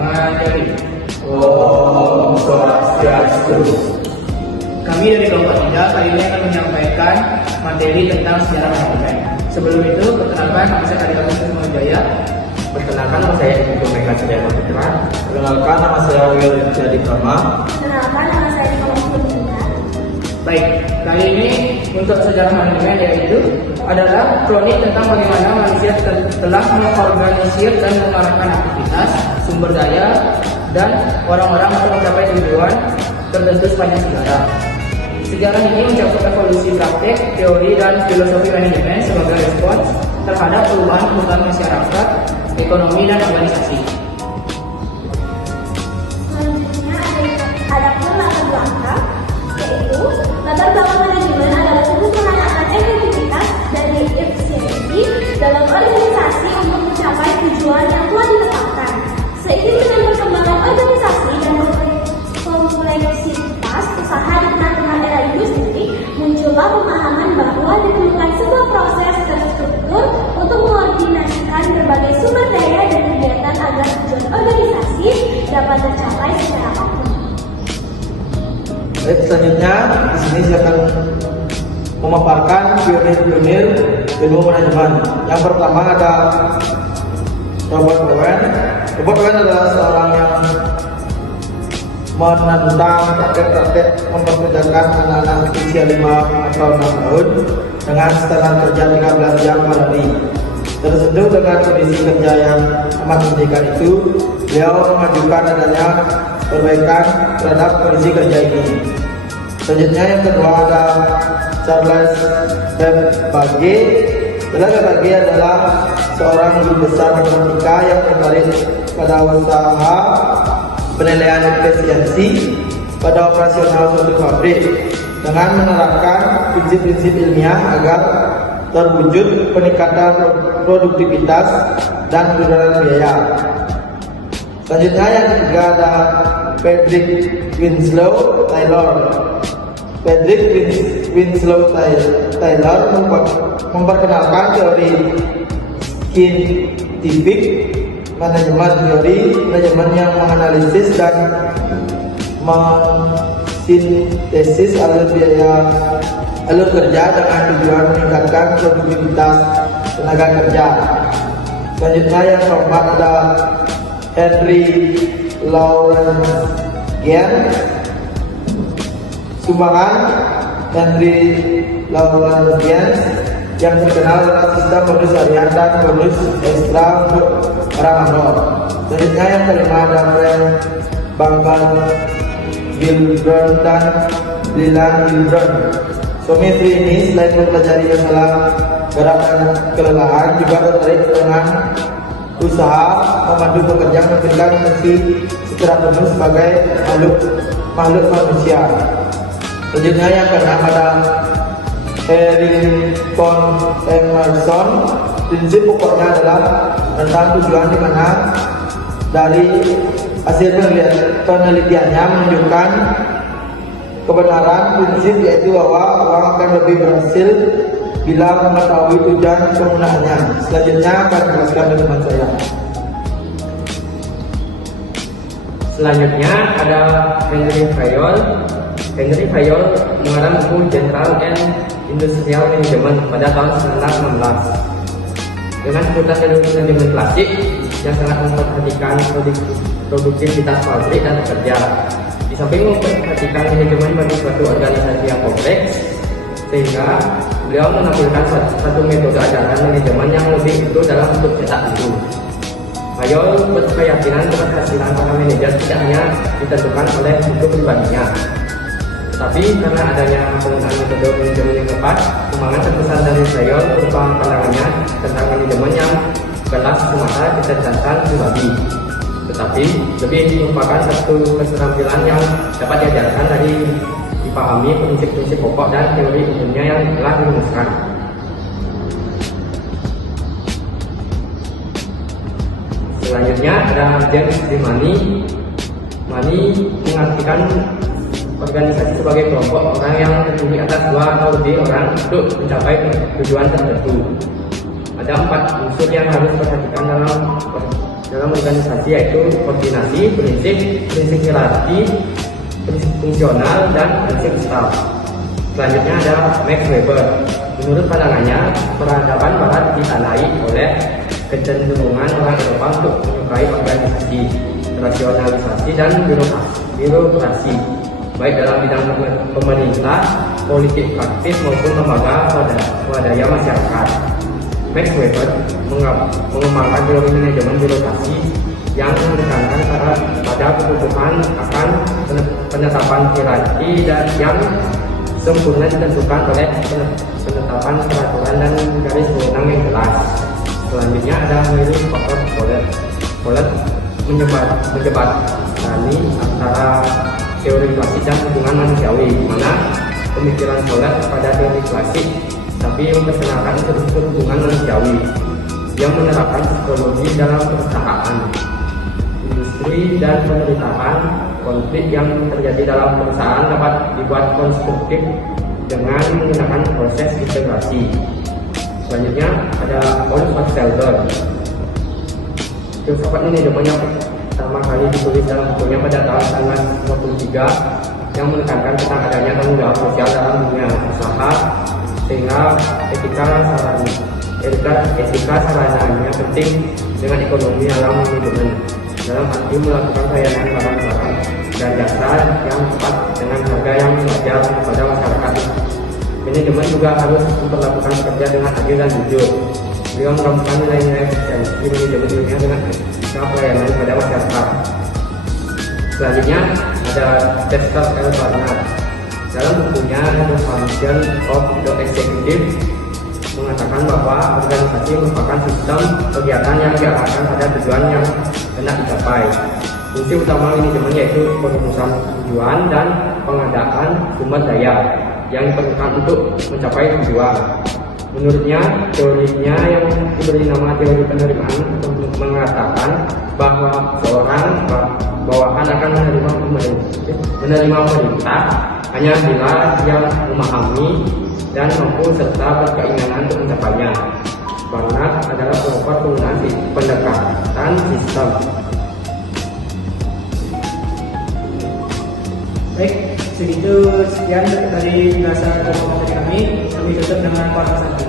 Mengajari. Om Swastiastu. Kami dari kelompok 3 kali ini akan menyampaikan materi tentang sejarah manajemen. Sebelum itu, perkenalkan nama saya Karyawan Kusuma Jaya. Perkenalkan nama saya Ibu Mega Sudirman Putra. Perkenalkan nama saya Wil Jadi Brahma. Kenalkan nama saya Nikolai Putra. Baik, kali ini untuk sejarah manajemen yaitu adalah kronik tentang bagaimana manusia telah mengorganisir dan mengarahkan aktivitas, sumber daya, dan orang-orang untuk mencapai tujuan tertentu sepanjang sejarah. Sejarah ini mencakup evolusi praktek, teori, dan filosofi manajemen sebagai respons terhadap perubahan masyarakat, ekonomi, dan organisasi. Selanjutnya ada pun latar belakang, yaitu latar belakang manajemen adalah kebutuhan akan efektivitas dan efisiensi dalam organisasi untuk mencapai tujuan yang telah ditetapkan. Seiring dengan perkembangan organisasi dan kompleksitas usaha di tengah-tengah era industri, muncullah pemahaman bahwa diperlukan sebuah proses terstruktur untuk mengkoordinasikan berbagai sumber daya dan kegiatan agar tujuan organisasi dapat tercapai secara optimal. Baik, selanjutnya di sini saya akan memaparkan pionir-pionir ilmu manajemen. Yang pertama ada Robert Owen. Robert Owen adalah seorang yang menentang praktek-praktek mempekerjakan anak-anak usia 5 atau 6 tahun dengan setengah kerja 13 jam per hari. Tersentuh dengan kondisi kerja yang amat menyedihkan itu, beliau mengajukan adanya perbaikan terhadap kondisi kerja ini. Selanjutnya yang kedua ada Charles Babbage. Charles Babbage adalah seorang guru besar matematika yang tertarik pada usaha penilaian efisiensi pada operasional suatu pabrik dengan menerapkan prinsip-prinsip ilmiah agar terwujud peningkatan produktivitas dan penurunan biaya. Selanjutnya yang ketiga ada Frederick Winslow Taylor. Frederick Winslow Taylor memperkenalkan teori scientific manajemen, teori manajemen yang menganalisis dan mensintesis alur kerja dengan tujuan meningkatkan produktivitas tenaga kerja. Selanjutnya yang keempat ada Henry Lawrence Gien. Sumbangan Henry Lawrence Gien yang terkenal adalah sistem bonus harian dan bonus ekstra untuk orang honor. Selanjutnya yang kelima ada Frank Bambang Gilbrand dan Leland Gilbrand. Suami istri ini selain mempelajari masalah gerak dan kelelahan juga tertarik dengan usaha memandu pekerja memberikan fungsi secara penuh sebagai makhluk manusia. Selanjutnya yang keenam ada Harrington Emerson. Prinsip pokoknya adalah tentang tujuan di mana dari hasil penelitiannya menunjukkan kebenaran prinsip, yaitu bahwa orang akan lebih berhasil bila mengetahui tujuan penggunaannya. Selanjutnya akan dijelaskan oleh teman saya. Selanjutnya ada Henry Fayol. Henry Fayol mengarang buku General and Industrial Management pada tahun 1916. Dengan seputar manajemen klasik yang sangat memperhatikan produktivitas pabrik dan pekerja. Di samping memperhatikan manajemen bagi suatu organisasi yang kompleks, sehingga beliau menampilkan satu metode ajaran manajemen yang lebih utuh dalam bentuk cetak buku. Fayol berkeyakinan keberhasilan para manajer tidak hanya ditentukan oleh buku pribadinya, tetapi karena adanya penggunaan metode manajemen yang tepat, kembangan terbesar dari Fayol berupa pandangannya tentang manajemen yang bukanlah semata kecerdasan pribadi, tetapi lebih merupakan satu keterampilan yang dapat diajarkan dari dipahami prinsip-prinsip pokok dan teori umumnya yang telah dirumuskan. Selanjutnya ada James D. Money. Money mengartikan organisasi sebagai kelompok orang yang terdiri atas 2 atau lebih orang untuk mencapai tujuan tertentu. Ada 4 unsur yang harus diperhatikan dalam dalam organisasi, yaitu koordinasi, prinsip hierarki, prinsip fungsional, dan prinsip staff. Selanjutnya ada Max Weber. Menurut pandangannya, peradaban Barat ditandai oleh kecenderungan orang Eropa untuk menyukai organisasi, rasionalisasi, dan birokrasi, baik dalam bidang pemerintah, politik praktis, maupun lembaga swadaya masyarakat. Max Weber mengembangkan teori manajemen birokrasi yang menekankan pada kebutuhan akan penetapan hierarki dan yang sempurna ditentukan oleh penetapan peraturan dan garis wewenang yang jelas. Selanjutnya ada Mary Potter Follett menjembatani antara teori klasik dan hubungan manusiawi, di mana pemikiran Follett pada teori klasik tapi memperkenalkan unsur hubungan manusiawi yang menerapkan psikologi dalam perusahaan, industri, dan pemerintahan. Konflik yang terjadi dalam perusahaan dapat dibuat konstruktif dengan menggunakan proses integrasi. Selanjutnya ada Oswald Sheldon. Filsafat manajemen yang pertama kali ditulis dalam bukunya pada tahun 1953 yang menekankan tentang adanya tanggung jawab sosial dalam dunia usaha, sehingga etika sarananya penting dengan ekonomi dalam manajemen, dalam arti melakukan pelayanan barang-barang dan jasa yang tepat dengan harga yang wajar kepada masyarakat. Manajemen juga harus memperlakukan pekerja dengan adil dan jujur. Beliau mengembangkan nilai-nilai efisiensi manajemen dunia dengan etika pelayanan kepada masyarakat. Selanjutnya ada Chester L. Barnard. Dalam bukunya The Function of the Executive mengatakan bahwa organisasi merupakan sistem kegiatan yang diarahkan pada tujuan yang hendak dicapai. Fungsi utama manajemen yaitu perumusan tujuan dan pengadaan sumber daya yang diperlukan untuk mencapai tujuan. Menurutnya, teorinya yang diberi nama teori penerimaan mengatakan bahwa seorang bawahan akan menerima perintah hanya bila dia memahami dan mampu serta berkeinginan untuk mencapainya. Barnard adalah pelopor penggunaan pendekatan sistem. Baik, sekian dari penjelasan dari kami tutup dengan para sakti.